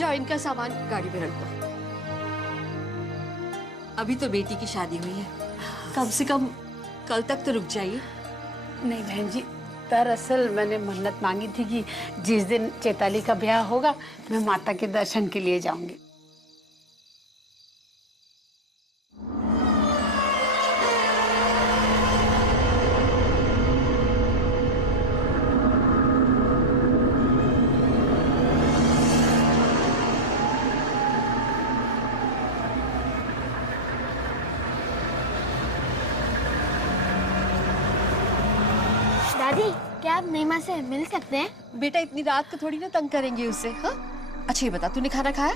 जाओ इनका सामान गाड़ी में रख दो। अभी तो बेटी की शादी हुई है, कम से कम कल तक तो रुक जाइए। नहीं बहन जी, दरअसल मैंने मन्नत मांगी थी कि जिस दिन चैताली का ब्याह होगा मैं माता के दर्शन के लिए जाऊंगी। दादी, क्या आप नीमा से मिल सकते हैं? बेटा इतनी रात को थोड़ी ना तंग करेंगे उससे। हाँ अच्छा ये बता, तूने खाना खाया?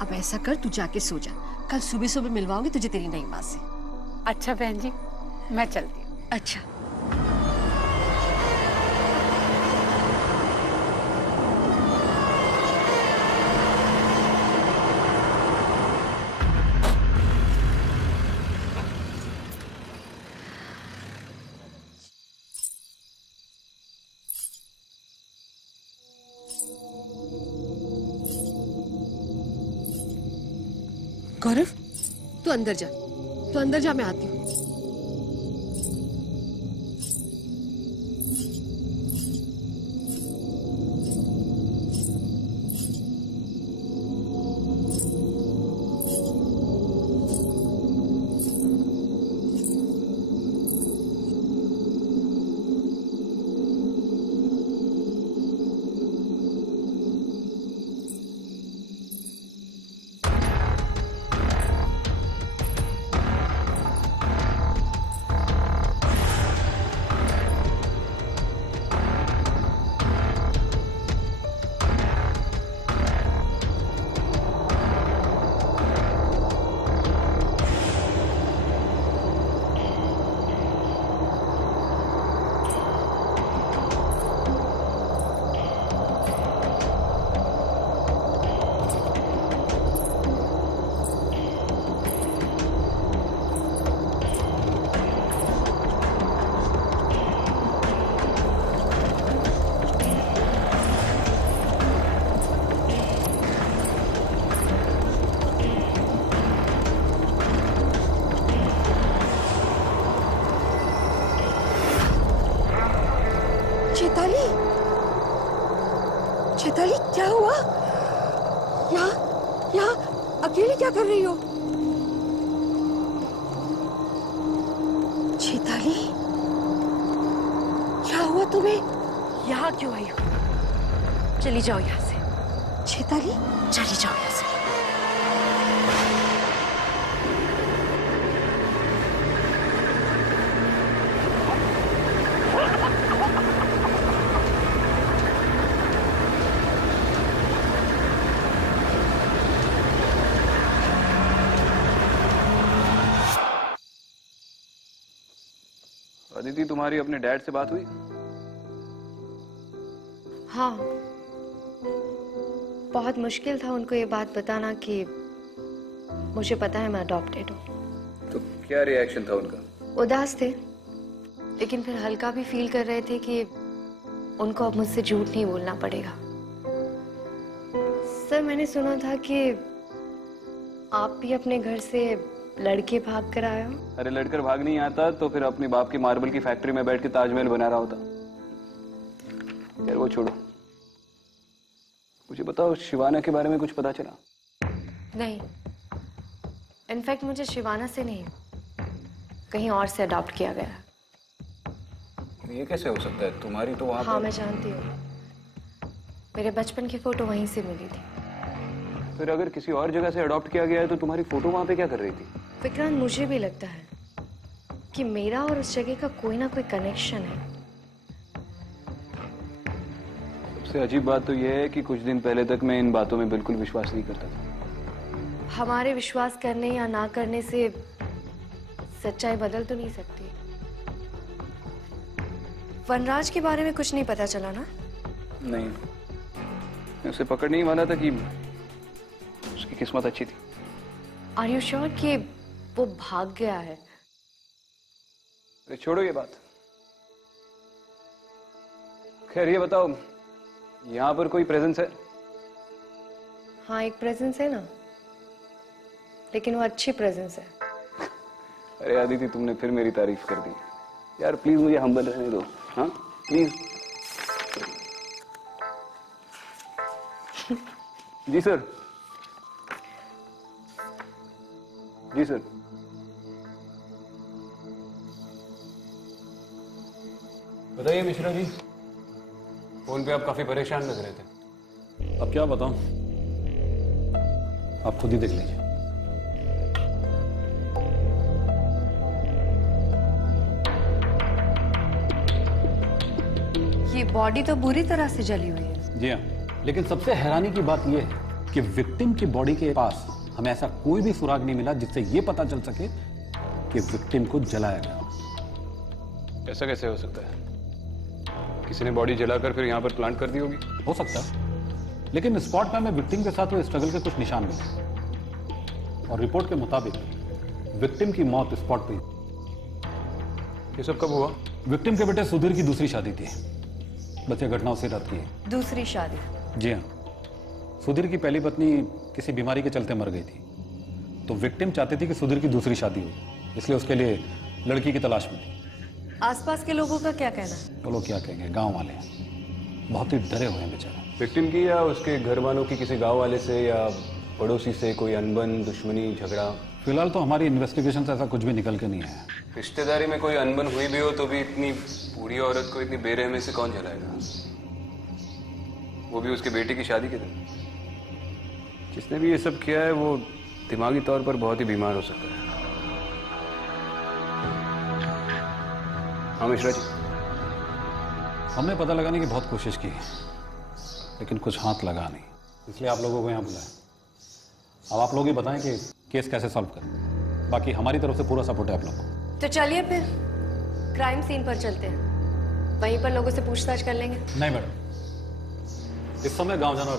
अब ऐसा कर, तू जाके सो जा, कल सुबह सुबह मिलवाऊंगी तुझे तेरी नई माँ से। अच्छा बहन जी, मैं चलती हूँ। अच्छा। गौरव, तू अंदर जा, तू अंदर जा, मैं आती हूँ। चैताली, चैताली क्या हुआ? यहाँ अकेले क्या कर रही हो? चैताली, क्या हुआ तुम्हें? यहाँ क्यों आई हो? चली जाओ यहाँ से। चैताली, चली जाओ यहाँ से। अदिति, तुम्हारी अपने डैड से बात हुई? हाँ, बहुत मुश्किल था उनको ये बात बताना कि मुझे पता है मैं अडॉप्टेड हूँ। तो क्या रिएक्शन था उनका? उदास थे, लेकिन फिर हल्का भी फील कर रहे थे कि उनको अब मुझसे झूठ नहीं बोलना पड़ेगा। सर, मैंने सुना था कि आप भी अपने घर से लड़के भाग कर आए हो। अरे लड़कर भाग नहीं आता तो फिर अपने बाप की मार्बल की फैक्ट्री में बैठ के ताजमहल बना रहा होता। यार वो छोड़ो, मुझे बताओ शिवाना के बारे में कुछ पता चला? नहीं, इनफैक्ट मुझे शिवाना से नहीं, कहीं और से अडॉप्ट किया गया। ये कैसे हो सकता है? तुम्हारी तो वहाँ हाँ मैं जानती हूँ, मेरे बचपन की फोटो वहीं से मिली थी। फिर अगर किसी और जगह से अडॉप्ट किया गया है तो तुम्हारी फोटो वहाँ पे क्या कर रही थी? विक्रांत, मुझे भी लगता है कि मेरा और उस जगह का कोई ना कोई कनेक्शन है। सबसे अजीब बात तो यह है कि कुछ दिन पहले तक मैं इन बातों में बिल्कुल विश्वास नहीं करता था। हमारे विश्वास करने या ना करने से सच्चाई बदल तो नहीं सकती। वनराज के बारे में कुछ नहीं पता चला ना? नहीं, मैं उसे पकड़ नहीं वाला था कि उसकी किस्मत अच्छी थी। आर यू श्योर कि वो भाग गया है? अरे छोड़ो ये बात। खैर ये बताओ, यहाँ पर कोई प्रेजेंस है? हाँ एक प्रेजेंस है ना, लेकिन वो अच्छी प्रेजेंस है। अरे आदिति, तुमने फिर मेरी तारीफ कर दी यार। प्लीज मुझे हम्बल रहने दो, हाँ प्लीज। जी सर। जी सर। बताइए मिश्रा जी, फोन पे आप काफी परेशान लग रहे थे। अब क्या बताऊं, आप खुद ही देख लीजिए। ये बॉडी तो बुरी तरह से जली हुई है। जी हाँ, लेकिन सबसे हैरानी की बात यह है कि विक्टिम की बॉडी के पास हमें ऐसा कोई भी सुराग नहीं मिला जिससे यह पता चल सके कि विक्टिम को जलाया गया। ऐसा कैसे हो सकता है? किसी ने बॉडी जलाकर फिर यहाँ पर प्लांट कर दी होगी। हो सकता है, लेकिन स्पॉट में हमें विक्टिम के साथ हुए स्ट्रगल के कुछ निशान मिले और रिपोर्ट के मुताबिक विक्टिम की मौत स्पॉट पे। ये सब कब हुआ? विक्टिम के बेटे सुधीर की दूसरी शादी थी। बस ये घटना उसी रात की है। दूसरी शादी? जी हाँ, सुधीर की पहली पत्नी किसी बीमारी के चलते मर गई थी, तो विक्टिम चाहती थी कि सुधीर की दूसरी शादी हो, इसलिए उसके लिए लड़की की तलाश में थी। आसपास के लोगों का क्या कहना है? वो लोग क्या कहेंगे, गांव वाले बहुत ही डरे हुए हैं बेचारे। विक्टिम की या उसके घर वालों की किसी गांव वाले से या पड़ोसी से कोई अनबन, दुश्मनी, झगड़ा? फिलहाल तो हमारी इन्वेस्टिगेशन से ऐसा कुछ भी निकल के नहीं आया। रिश्तेदारी में कोई अनबन हुई भी हो तो भी इतनी बूढ़ी औरत को इतनी बेरहमी से कौन जलाएगा? वो भी उसके बेटे की शादी के दिन। जिसने भी ये सब किया है वो दिमागी तौर पर बहुत ही बीमार हो सकता है। हाँ मिश्रा जी। हमने पता लगाने की बहुत कोशिश की, लेकिन कुछ हाथ लगा नहीं, इसलिए आप लोगों को यहाँ बुलाया। अब आप लोग ही बताएं कि केस कैसे सॉल्व करें। बाकी हमारी तरफ से पूरा सपोर्ट है आप लोग को। तो चलिए फिर क्राइम सीन पर चलते हैं, वहीं पर लोगों से पूछताछ कर लेंगे। नहीं मैडम, इस समय गांव जाना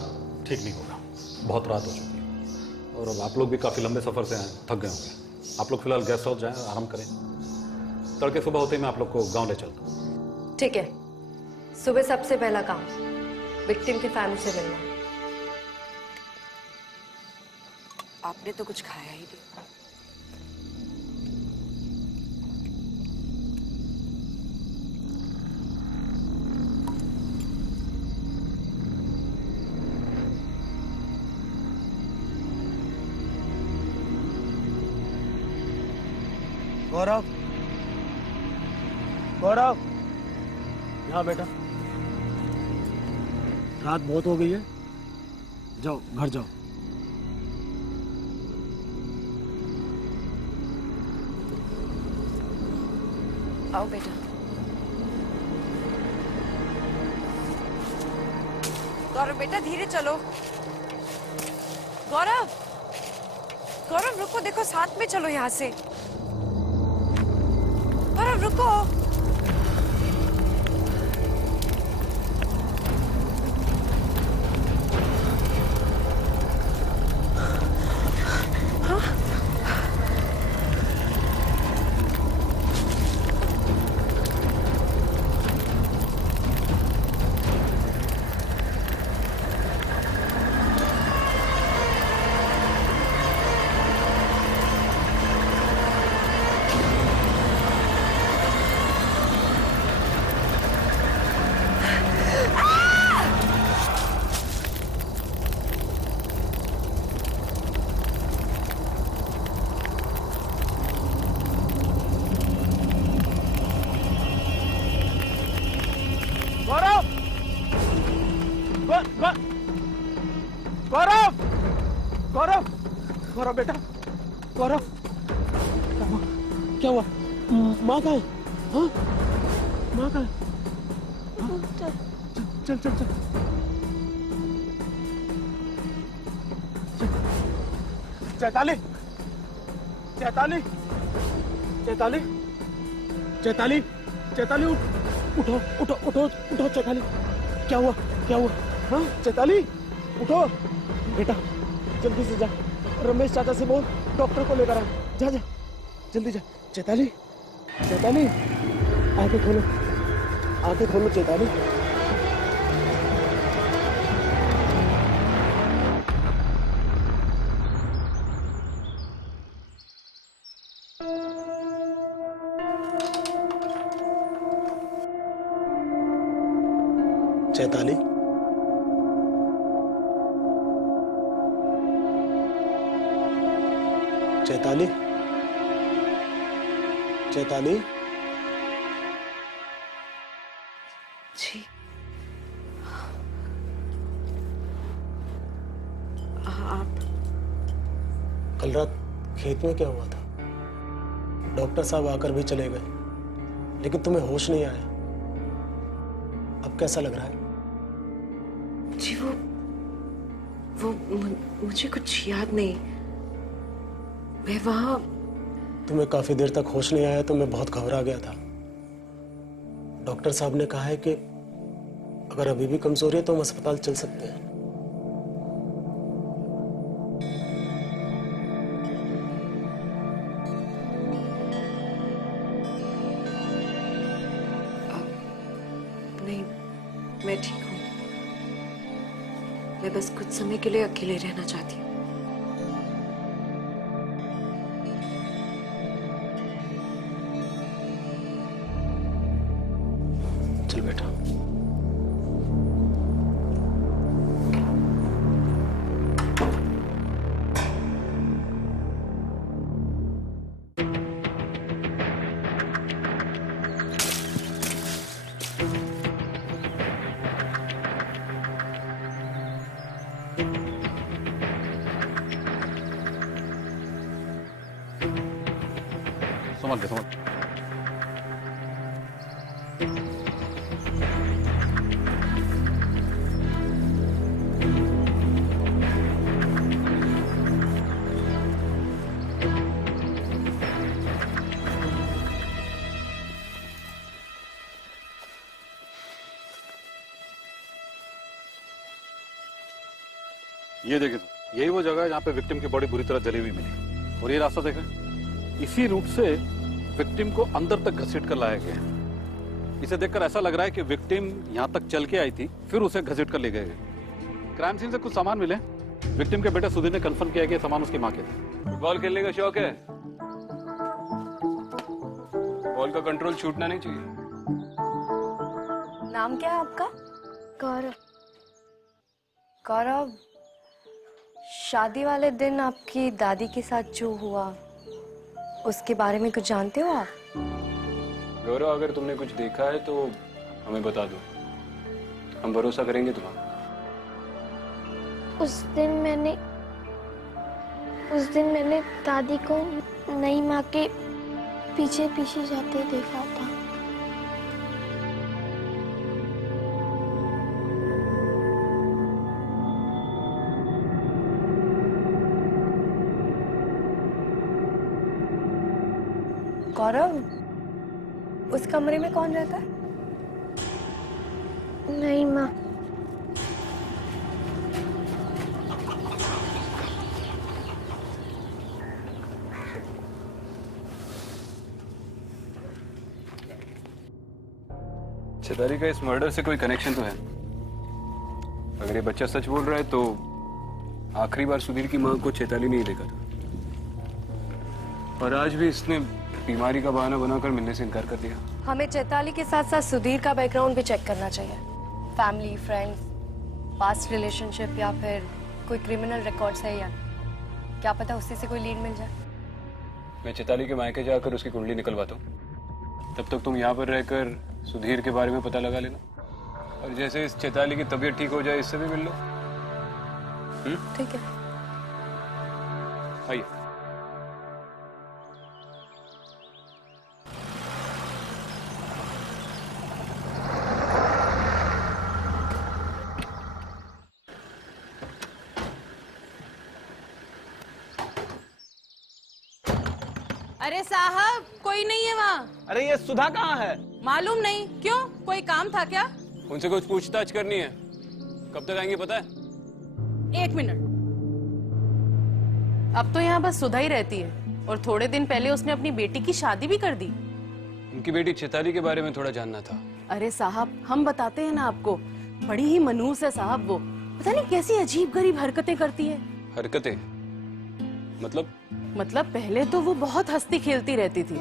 ठीक नहीं होगा, बहुत रात हो चुकी है और अब आप लोग भी काफी लंबे सफर से हैं, थक गए होंगे। आप लोग फिलहाल गेस्ट हाउस जाएं, आराम करें। तड़के सुबह होते ही मैं आप लोग को गांव ले चलता हूँ। ठीक है, सुबह सबसे पहला काम विक्टिम की फैमिली से मिलना। आपने तो कुछ खाया ही नहीं। गौरव, गौरव, यहाँ बेटा। रात बहुत हो गई है, जाओ घर जाओ। आओ बेटा। गौरव बेटा धीरे चलो। गौरव, गौरव रुको, देखो साथ में चलो यहाँ से। गौरव रुको। गौरव, गौरव, गौरव बेटा, गौरव, क्या हुआ? माँ कहाँ है? हाँ? माँ कहाँ है? हाँ? चल चल चल चैताली, चैताली, चैताली, चैताली, चैताली, उठो उठो उठो उठो चैताली। क्या हुआ? क्या हुआ? हाँ चैताली, उठो बेटा, जल्दी से जा, रमेश चाचा से बोल डॉक्टर को लेकर आ। जा जा जल्दी जा। चैताली, चैताली, आंखें खोलो, आंखें खोलो चैताली। चैताली, चैताली, चैताली। जी आप कल रात खेत में क्या हुआ था? डॉक्टर साहब आकर भी चले गए, लेकिन तुम्हें होश नहीं आया। अब कैसा लग रहा है? जी वो मुझे कुछ याद नहीं। मैं वहां तुम्हें काफी देर तक होश नहीं आया तो मैं बहुत घबरा गया था। डॉक्टर साहब ने कहा है कि अगर अभी भी कमजोरी है तो हम अस्पताल चल सकते हैं। नहीं, मैं ठीक हूँ। मैं बस कुछ समय के लिए अकेले रहना चाहती हूँ। चल बेटा। समझ गए, समझ गए। ये देखिए, यही वो जगह है जहाँ पे विक्टिम की बॉडी बुरी तरह जली हुई मिली। और ये रास्ता देखें, इसी रूट से विक्टिम को अंदर तक घसीट कर लाया गया है। इसे देखकर ऐसा लग रहा है कि विक्टिम यहाँ तक चल के आई थी, फिर उसे घसीट कर ले गए। क्राइम सीन से कुछ सामान मिले। विक्टिम के बेटे सुधीर ने कंफर्म किया कि ये सामान उसकी माँ के थे। बॉल खेलने का शौक है? बॉल का कंट्रोल छूटना नहीं चाहिए। नाम क्या है आपका? गौरव। गौरव, शादी वाले दिन आपकी दादी के साथ जो हुआ उसके बारे में कुछ जानते हो आप? गौरव, अगर तुमने कुछ देखा है तो हमें बता दो, हम भरोसा करेंगे तुम्हारा। उस दिन मैंने दादी को नई माँ के पीछे पीछे जाते देखा था। गौरव, उस कमरे में कौन रहता है? नई माँ। चैताली का इस मर्डर से कोई कनेक्शन तो है? अगर ये बच्चा सच बोल रहा है तो आखिरी बार सुधीर की माँ को चैताली ने ही देखा था, और आज भी इसने बीमारी का बहाना बनाकर मिलने से इनकार कर दिया। हमें चैताली के साथ साथ सुधीर का बैकग्राउंड भी चेक करना चाहिए। फैमिली, फ्रेंड्स, पास्ट रिलेशनशिप या फिर कोई क्रिमिनल रिकॉर्ड्स है या क्या पता उससे से कोई लीड मिल जाए। मैं चैताली के मायके जाकर उसकी कुंडली निकलवाता हूँ, तब तक तुम यहाँ पर रहकर सुधीर के बारे में पता लगा लेना, और जैसे इस चैताली की तबीयत ठीक हो जाए इससे भी मिल लो। ठीक है। आइए। अरे साहब, कोई नहीं है वहाँ। अरे ये सुधा कहाँ है? मालूम नहीं। क्यों, कोई काम था क्या? उनसे कुछ पूछताछ करनी है। कब तक आएंगे पता है? 1 मिनट। अब तो यहाँ बस सुधा ही रहती है, और थोड़े दिन पहले उसने अपनी बेटी की शादी भी कर दी। उनकी बेटी चैताली के बारे में थोड़ा जानना था। अरे साहब, हम बताते हैं ना आपको, बड़ी ही मनहूस है साहब वो। पता नहीं कैसी अजीब गरीब हरकतें करती है। हरकतें? मतलब पहले तो वो बहुत हंसती खेलती रहती थी,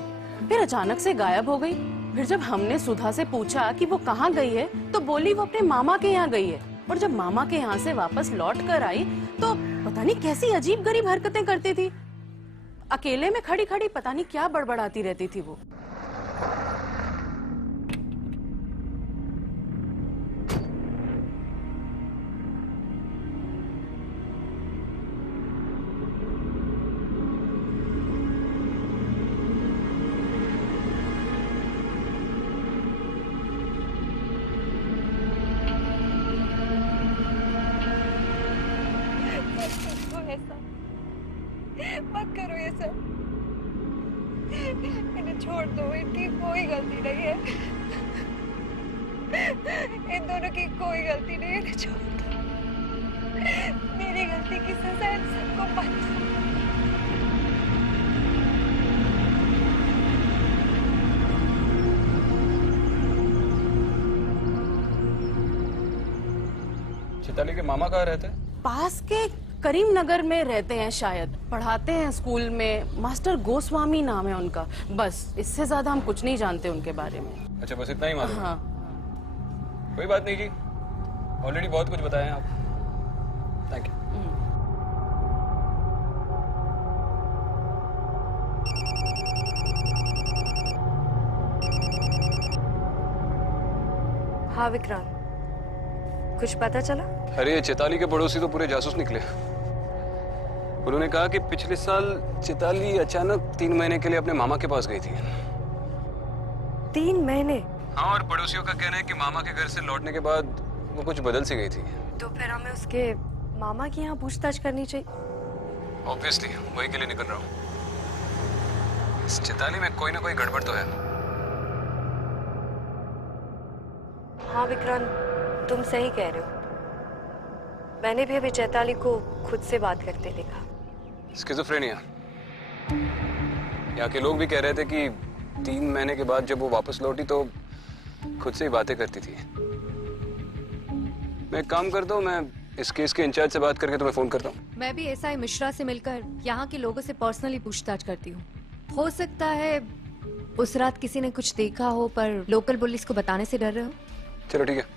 फिर अचानक से गायब हो गई। फिर जब हमने सुधा से पूछा कि वो कहाँ गई है तो बोली वो अपने मामा के यहाँ गई है। और जब मामा के यहाँ से वापस लौट कर आई तो पता नहीं कैसी अजीब गरीब हरकतें करती थी। अकेले में खड़ी खड़ी पता नहीं क्या बड़बड़ाती रहती थी वो। मत करो ये सब, इन्हें छोड़ दो, इनकी कोई गलती नहीं है, इन दोनों की कोई गलती नहीं है, इन्हें छोड़ दो। मेरी गलती की सजा इन सबको मत दो। चैताली के मामा कहाँ रहते हैं? पास के करीम नगर में रहते हैं शायद, पढ़ाते हैं स्कूल में, मास्टर गोस्वामी नाम है उनका। बस इससे ज्यादा हम कुछ नहीं जानते उनके बारे में। अच्छा, बस इतना ही मालूम है? हाँ। कोई बात नहीं जी, ऑलरेडी बहुत कुछ बताया आप। Thank you. हाँ विक्रांत, कुछ पता चला? अरे ये चैताली के पड़ोसी तो पूरे जासूस निकले। उन्होंने कहा कि पिछले साल चैताली अचानक 3 महीने के लिए अपने मामा के पास गई थी। 3 महीने? हाँ, और पड़ोसियों का कहना है कि मामा के घर से लौटने के बाद वो कुछ बदल सी गई थी। तो फिर हमें उसके मामा की यहाँ पूछताछ करनी चाहिए। ऑब्वियसली वही के लिए निकल रहा हूँ। इस चैताली में कोई ना कोई गड़बड़ तो है। हाँ विक्रांत, तुम सही कह रहे हो। मैंने भी अभी चैताली को खुद से बात करते देखा। स्किज़ोफ्रेनिया। यहाँ के लोग भी कह रहे थे कि 3 महीने के बाद जब वो वापस लौटी तो खुद से ही बातें करती थी। मैं एक काम करता हूँ, मैं इस केस के इंचार्ज से बात करके तुम्हें फोन करता हूँ। मैं भी एसआई मिश्रा से मिलकर यहाँ के लोगों से पर्सनली पूछताछ करती हूँ। हो सकता है उस रात किसी ने कुछ देखा हो पर लोकल पुलिस को बताने से डर रहे हो। चलो ठीक है।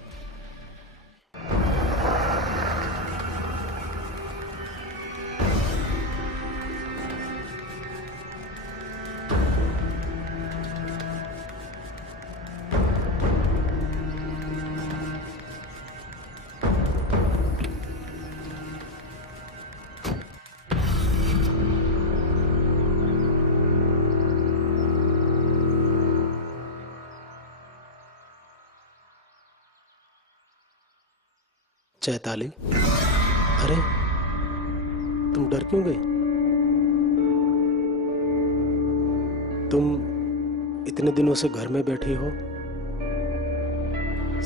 चैताली, अरे तुम डर क्यों गई? तुम इतने दिनों से घर में बैठी हो,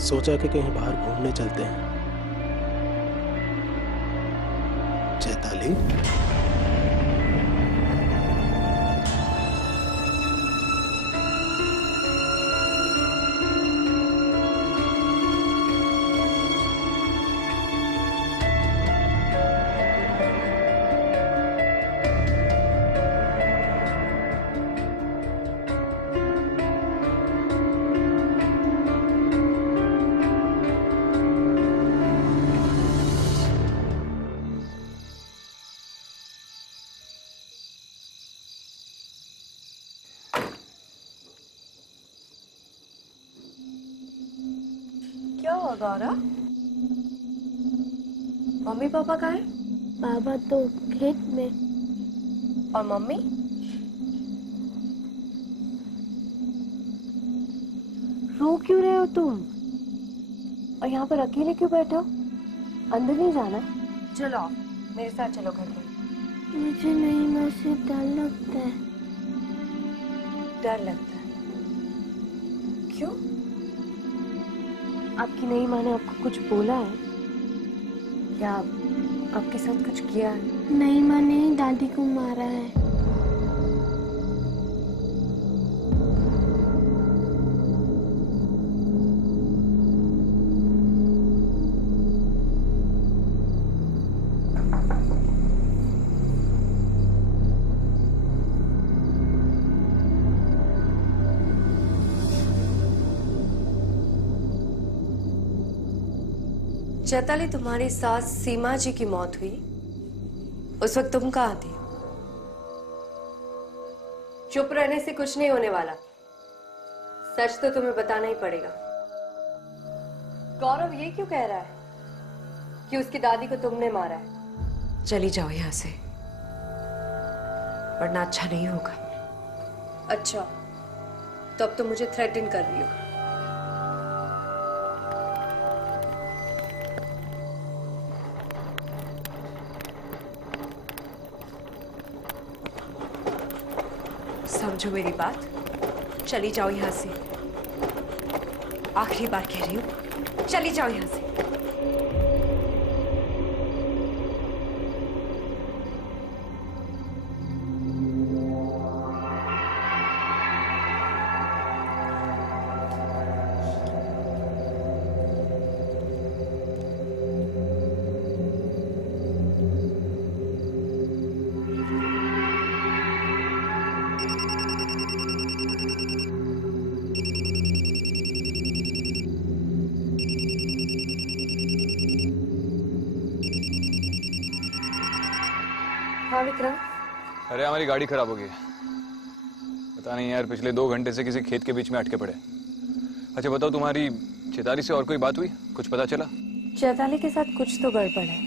सोचा कि कहीं बाहर घूमने चलते हैं। चैताली, क्या हुआ गौरा? मम्मी पापा कहाँ हैं? पापा तो खेत में। और मम्मी? रो क्यों रहे हो तुम? और यहाँ पर अकेले क्यों बैठे हो? अंदर नहीं जाना? चलो आओ, मेरे साथ चलो घर में। मुझे नहीं, माँ से डर लगता है। डर लगता है? क्यों? आपकी नई माँ ने आपको कुछ बोला है या आपके साथ कुछ किया है? नई माँ ने ही दादी को मारा है। चैताली, तुम्हारी सास सीमा जी की मौत हुई, उस वक्त तुम कहाँ थी? चुप रहने से कुछ नहीं होने वाला, सच तो तुम्हें बताना ही पड़ेगा। गौरव ये क्यों कह रहा है कि उसकी दादी को तुमने मारा है? चली जाओ यहां से, वरना अच्छा नहीं होगा। अच्छा, तो अब तुम मुझे थ्रेटन कर रही हो। समझो मेरी बात, चली जाओ यहां से। आखिरी बार कह रही हूं, चली जाओ यहां से। हाँ विक्रम। अरे हमारी गाड़ी खराब हो गई है। पता नहीं यार, पिछले 2 घंटे से किसी खेत के बीच में अटके पड़े। अच्छा बताओ, तुम्हारी चैताली से और कोई बात हुई? कुछ पता चला? चैताली के साथ कुछ तो गड़बड़ है।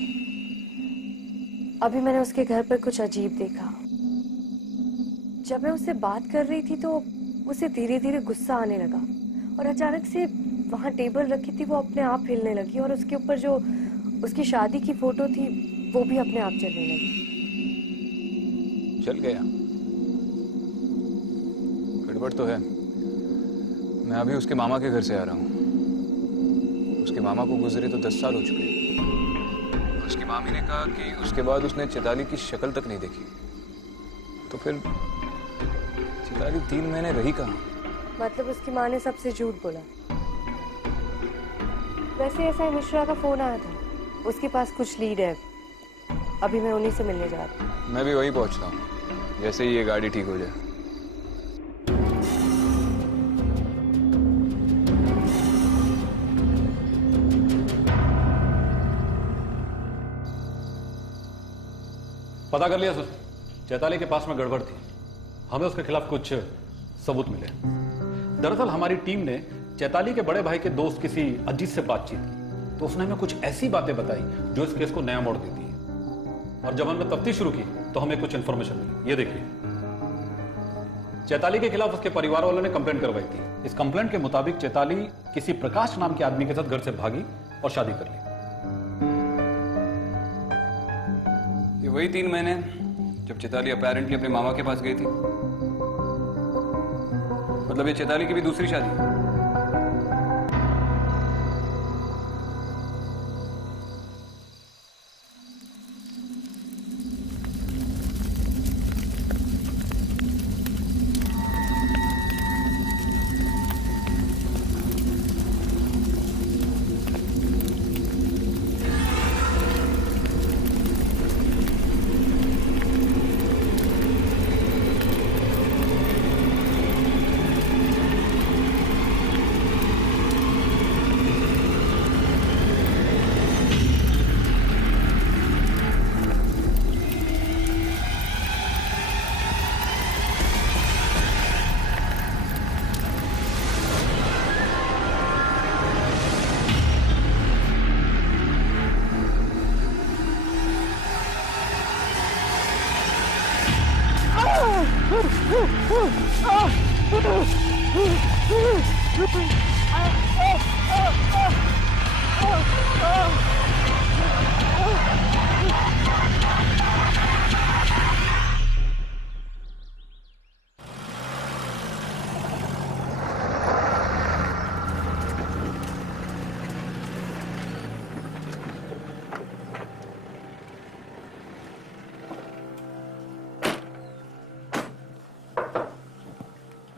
अभी मैंने उसके घर पर कुछ अजीब देखा। जब मैं उससे बात कर रही थी तो उसे धीरे धीरे गुस्सा आने लगा और अचानक से वहां टेबल रखी थी वो अपने आप हिलने लगी और उसके ऊपर जो उसकी शादी की फोटो थी वो भी अपने आप चलने लगी। चल गया? गड़बड़ तो है। मैं अभी उसके मामा के घर से आ रहा हूँ। उसके मामा को गुजरे तो 10 साल हो चुके हैं। उसकी मामी ने कहा कि उसके बाद उसने चैताली की शक्ल तक नहीं देखी। तो फिर चैताली 3 महीने रही कहाँ? मतलब उसकी माँ ने सबसे झूठ बोला। वैसे ऐसा मिश्रा का फोन आया था, उसके पास कुछ लीड है। अभी मैं उन्हीं से मिलने जा रही हूँ। मैं भी वही पहुंचता हूँ जैसे ही ये गाड़ी ठीक हो जाए। पता कर लिया सर, चैताली के पास में गड़बड़ थी। हमें उसके खिलाफ कुछ सबूत मिले। दरअसल हमारी टीम ने चैताली के बड़े भाई के दोस्त किसी अजीत से बातचीत की, तो उसने हमें कुछ ऐसी बातें बताई जो इस केस को नया मोड़ देती है। और जब हमने तफ्तीश शुरू की तो हमें कुछ इन्फॉर्मेशन मिली। ये देखिए, चैताली के खिलाफ उसके परिवार वालों ने कंप्लेंट करवाई थी। इस कंप्लेंट के मुताबिक चैताली किसी प्रकाश नाम के आदमी के साथ घर से भागी और शादी कर ली। ये वही 3 महीने जब चैताली अपेरेंटली अपने मामा के पास गई थी। मतलब ये चैताली की भी दूसरी शादी है।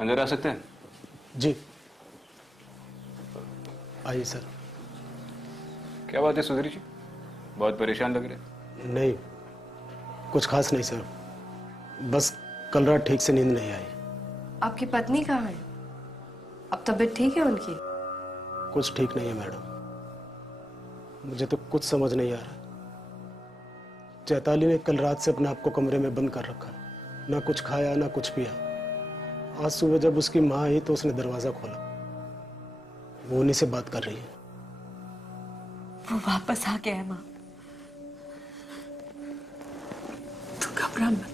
अंदर आ सकते हैं? जी आइए सर। क्या बात है सुधीर जी, बहुत परेशान लग रहे। नहीं, कुछ खास नहीं सर, बस कल रात ठीक से नींद नहीं आई। आपकी पत्नी कहाँ है? अब तबीयत ठीक है उनकी? कुछ ठीक नहीं है मैडम। मुझे तो कुछ समझ नहीं आ रहा। चैताली ने कल रात से अपने आप को कमरे में बंद कर रखा, ना कुछ खाया ना कुछ पिया। आज सुबह जब उसकी माँ आई तो उसने दरवाजा खोला, वो उन्हीं से बात कर रही है। वो वापस आ गया है माँ। तू घबरा मत।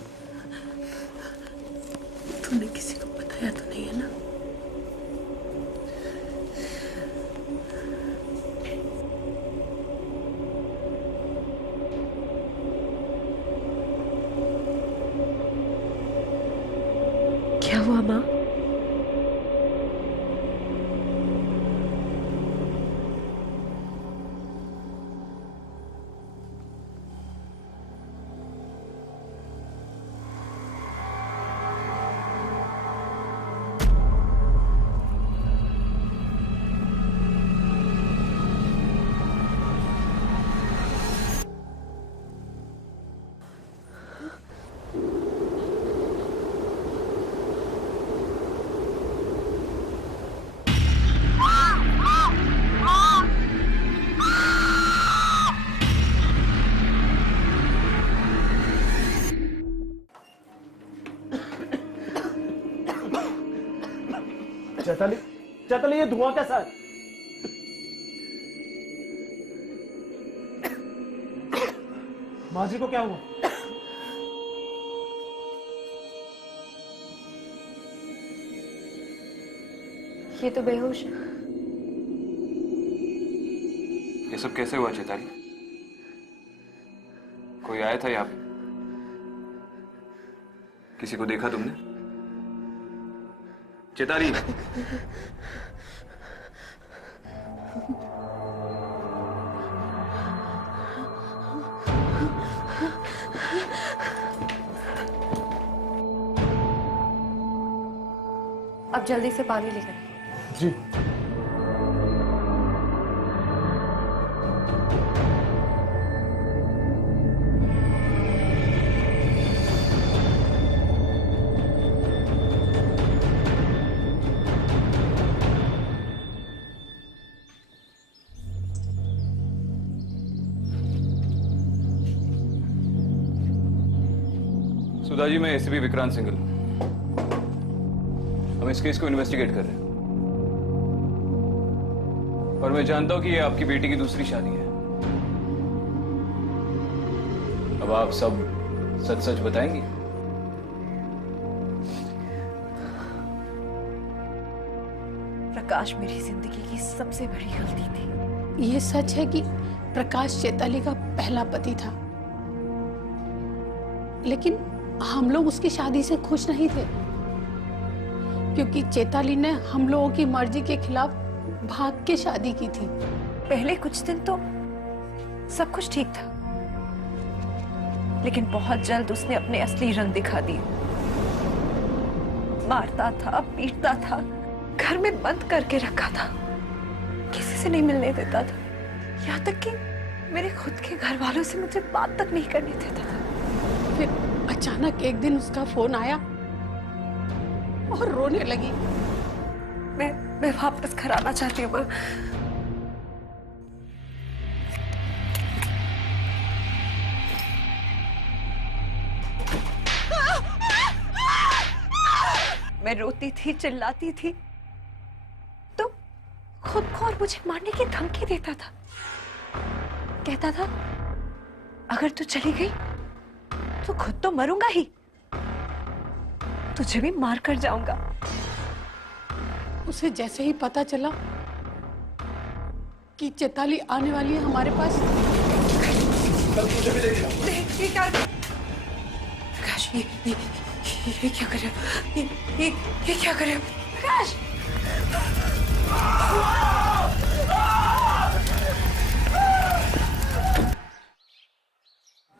तूने किसी को बताया तो नहीं है ना? क्या हुआ माँ? चैताली, चैताली, ये धुआं कैसा है? माँ जी को क्या हुआ? ये तो बेहोश है। ये सब कैसे हुआ चैताली? कोई आया था यहाँ पे? किसी को देखा तुमने? चैताली, अब जल्दी से पानी लेकर आइए। जी। सुधा जी, मैं एसीपी विक्रांत सिंघल हूं। हम इस केस को इन्वेस्टिगेट कर रहे हैं और मैं जानता हूं कि ये आपकी बेटी की दूसरी शादी है। अब आप सब सच सच बताएंगी? प्रकाश मेरी जिंदगी की सबसे बड़ी गलती थी। ये सच है कि प्रकाश चैताली का पहला पति था, लेकिन हम लोग उसकी शादी से खुश नहीं थे क्योंकि चैताली ने हम लोगों की मर्जी के खिलाफ भाग के शादी की थी। पहले कुछ दिन तो सब कुछ ठीक था, लेकिन बहुत जल्द उसने अपने असली रंग दिखा दिए। मारता था, पीटता था, घर में बंद करके रखा था, किसी से नहीं मिलने देता था, यहाँ तक कि मेरे खुद के घर वालों से मुझे बात तक नहीं करने देता था। फिर अचानक एक दिन उसका फोन आया और रोने लगी। मैं वापस घर आना चाहती हूँ माँ। मैं रोती थी, चिल्लाती थी, तो खुद को और मुझे मारने की धमकी देता था। कहता था अगर तू चली गई तो खुद तो मरूंगा ही, तुझे भी मार कर जाऊंगा। उसे जैसे ही पता चला कि चैताली आने वाली है हमारे पास, ये क्या प्रकाश, ये क्या कर रहे हो? ये क्या कर रहे हो प्रकाश?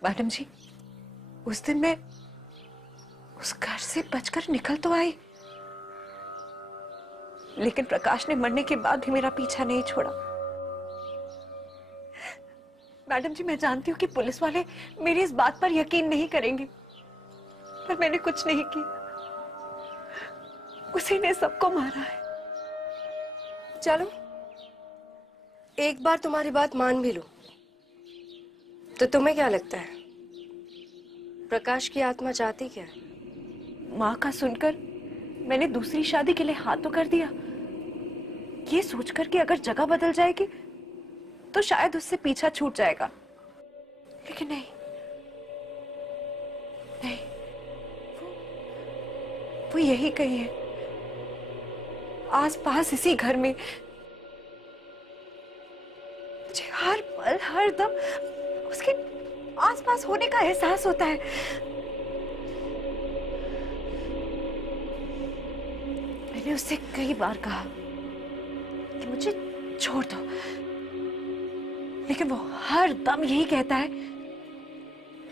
मैडम जी, उस दिन मैं उस घर से बचकर निकल तो आई, लेकिन प्रकाश ने मरने के बाद भी मेरा पीछा नहीं छोड़ा। मैडम जी, मैं जानती हूँ कि पुलिस वाले मेरी इस बात पर यकीन नहीं करेंगे, पर मैंने कुछ नहीं किया, उसी ने सबको मारा है। चलो, एक बार तुम्हारी बात मान भी लो तो तुम्हें क्या लगता है प्रकाश की आत्मा चाहती क्या है? माँ का सुनकर मैंने दूसरी शादी के लिए हाँ तो कर दिया, ये सोचकर कि अगर जगह बदल जाएगी तो शायद उससे पीछा छूट जाएगा। लेकिन नहीं नहीं, वो यही कही है, आस पास इसी घर में मुझे हर पल हर दम उसके आस पास होने का एहसास होता है। मैंने उससे कई बार कहा कि मुझे छोड़ दो, लेकिन वो हर दम यही कहता है,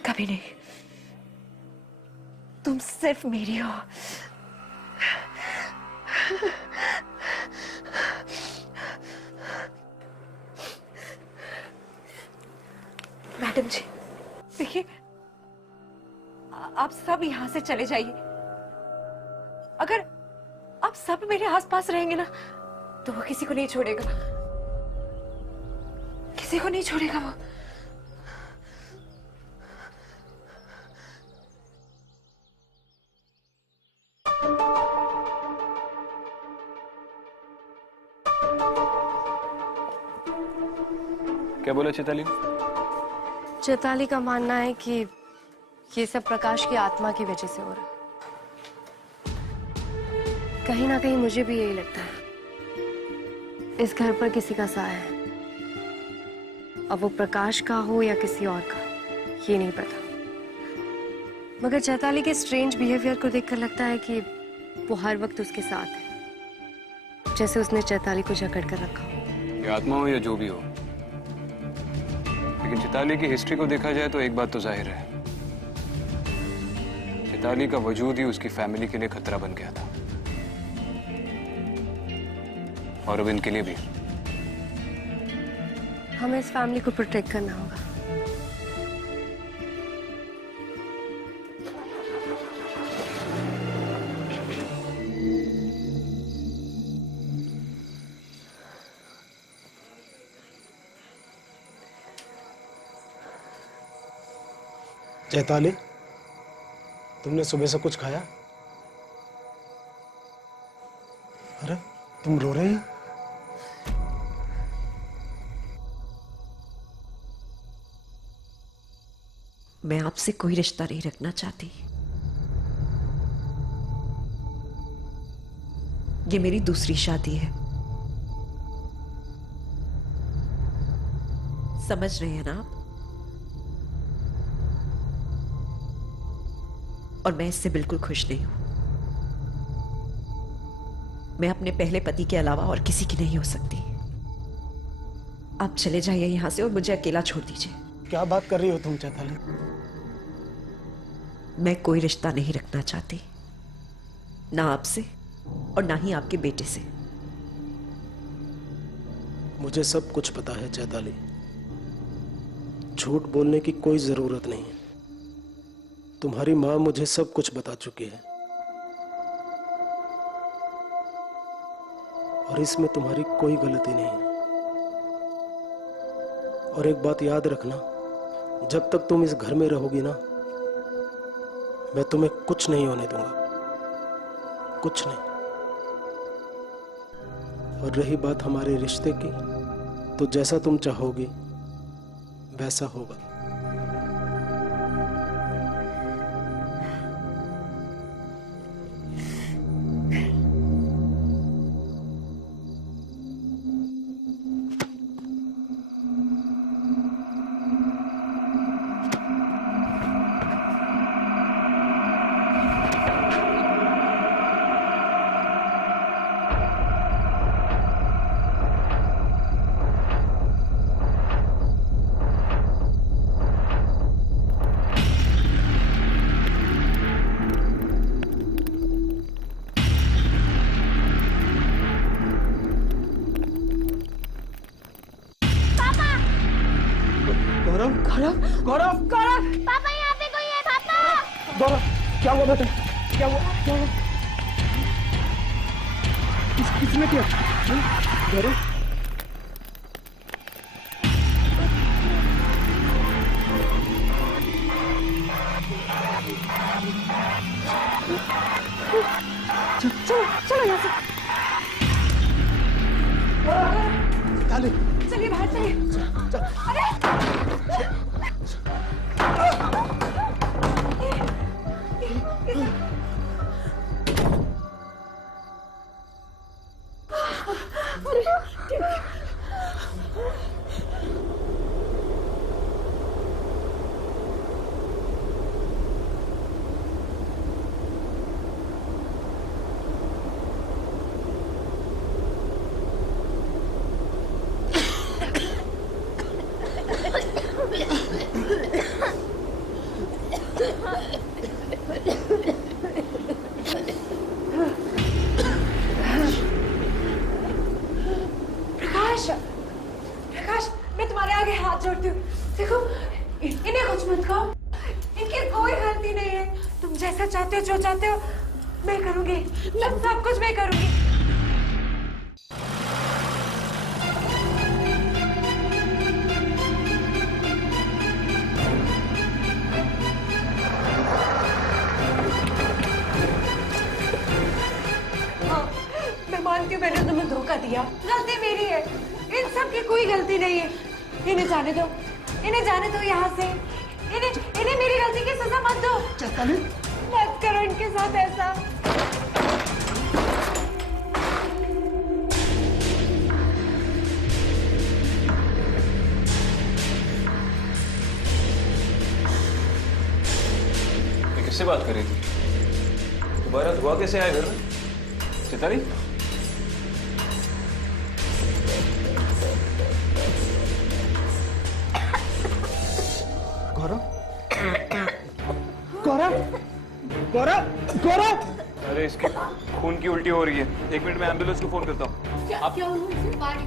कभी नहीं, तुम सिर्फ मेरी हो। मैडम जी देखिए, आप सब यहां से चले जाइए। अगर आप सब मेरे आसपास रहेंगे ना तो वो किसी को नहीं छोड़ेगा, किसी को नहीं छोड़ेगा वो। क्या बोला चैताली? चैताली का मानना है कि ये सब प्रकाश की आत्मा की वजह से हो रहा है। कहीं ना कहीं मुझे भी यही लगता है, इस घर पर किसी का साया है। अब वो प्रकाश का हो या किसी और का, ये नहीं पता। मगर चैताली के स्ट्रेंज बिहेवियर को देखकर लगता है कि वो हर वक्त उसके साथ है, जैसे उसने चैताली को जकड़ कर रखा हो। ये आत्मा हो या जो भी हो, लेकिन चैताली की हिस्ट्री को देखा जाए तो एक बात तो जाहिर है, चैताली का वजूद ही उसकी फैमिली के लिए खतरा बन गया था, और अब इनके लिए भी। हमें इस फैमिली को प्रोटेक्ट करना होगा। चैताली, तुमने सुबह से कुछ खाया? अरे तुम रो रही हो? मैं आपसे कोई रिश्ता नहीं रखना चाहती। ये मेरी दूसरी शादी है, समझ रहे हैं ना आप? और मैं इससे बिल्कुल खुश नहीं हूं। मैं अपने पहले पति के अलावा और किसी की नहीं हो सकती। आप चले जाइए यहां से और मुझे अकेला छोड़ दीजिए। क्या बात कर रही हो तुम चैताली? मैं कोई रिश्ता नहीं रखना चाहती, ना आपसे और ना ही आपके बेटे से। मुझे सब कुछ पता है चैताली, झूठ बोलने की कोई जरूरत नहीं है। तुम्हारी माँ मुझे सब कुछ बता चुकी है, और इसमें तुम्हारी कोई गलती नहीं है। और एक बात याद रखना, जब तक तुम इस घर में रहोगी ना, मैं तुम्हें कुछ नहीं होने दूंगा, कुछ नहीं। और रही बात हमारे रिश्ते की, तो जैसा तुम चाहोगी वैसा होगा। गौरव, गौरव, गौरव, गौरव, पापा यहाँ पे कोई है पापा। गौरव, क्या हुआ बेटा? क्या हुआ? क्या हुआ? किसने किया? गौरव, हाथ जोड़ती हूँ, देखो इन्हें कुछ मत कहो, इनकी कोई गलती नहीं है। तुम जैसा चाहते हो, जो चाहते हो मैं करूंगी, सब कुछ मैं करूंगी। हाँ, मैं मानती हूँ मैंने तुम्हें धोखा दिया, गलती मेरी है। इन सब की कोई गलती नहीं है। इन्हें जाने दो, इन्हें जाने दो यहाँ से। इन्हें मेरी गलती की सजा मत दो। चैताली, मत करो इनके साथ ऐसा। ये किससे बात कर रही थी? दोबारा धुआं कैसे आया घर में? चैताली? गौरव, गौरव, गौरव, गौरव। अरे इसकी खून की उल्टी हो रही है। 1 मिनट में एम्बुलेंस को फोन करता हूँ। आप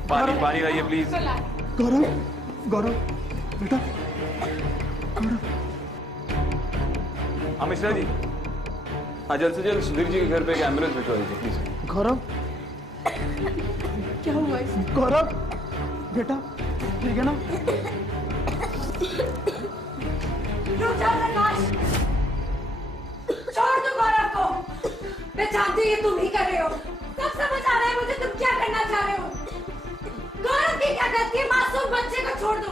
पानी पानी लाइए प्लीज। गौरव, गौरव, बेटा, हाँ मिश्रा जी, हाँ जल्द से जल्द सुधीर जी के घर पे एक एम्बुलेंस भिजवा दीजिए प्लीज। गौरव, क्या हुआ इसे? गौरव, बेटा, ठीक है ना? रुक जाओ प्रकाश, छोड़ दो गौरव को। मैं जानती हूँ ये तुम ही कर रहे हो। सब समझ आ रहा है मुझे तुम क्या करना चाह रहे हो। गौरव की क्या गलती है? मासूम बच्चे को छोड़ दो।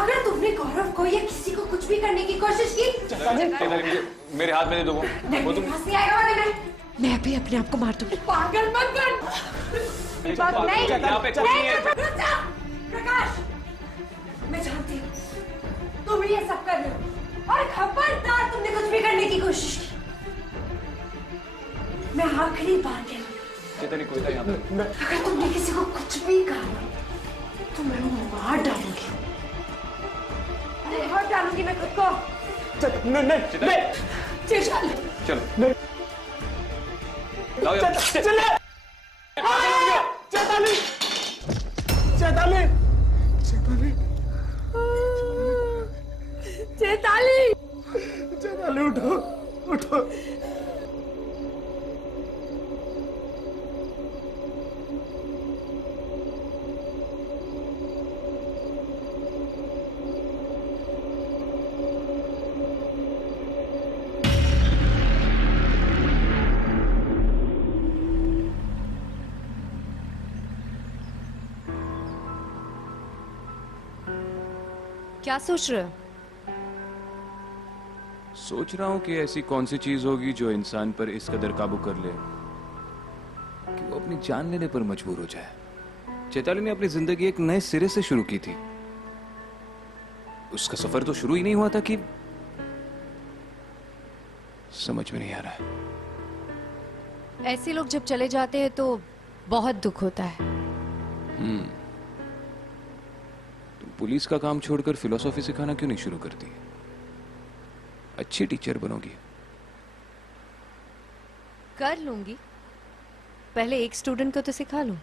अगर तुमने गौरव को या किसी को कुछ भी करने की कोशिश की, मेरे हाथ में दे दो वो तुम। हंसी आएगा वरना मैं अभी अपने आप को मार दूंगी। पागल मत बन। यहाँ पे कोई नहीं है। रुक जाओ प्रकाश, मैं जानती हूँ तुम ये सब कर रहे हो और खबरदार तुमने कुछ भी करने की कोशिश की। मैं आखिरी बार कह रही हूँ, चैताली कोई था यहाँ पे? अगर तुमने किसी को कुछ भी कहा तो मैं उन्हें मार डालूंगी। अरे मार डालूंगी मैं खुद को। नहीं, नहीं, नहीं, चल चलो लाओ यार। चले, चैताली, चैताली, चैताली, चैताली, चैताली, उठो, उठो। क्या सोच रहे हो? सोच रहा हूँ कि ऐसी कौन सी चीज होगी जो इंसान पर इस कदर काबू कर ले कि वो अपनी जान लेने पर मजबूर हो जाए। चैताली ने अपनी जिंदगी एक नए सिरे से शुरू की थी। उसका सफर तो शुरू ही नहीं हुआ था कि समझ में नहीं आ रहा है। ऐसे लोग जब चले जाते हैं तो बहुत दुख होता है। तुम पुलिस का काम छोड़कर फिलोसॉफी सिखाना क्यों नहीं शुरू करती? अच्छी टीचर बनोगी। कर लूंगी, पहले एक स्टूडेंट को तो सिखा लूं।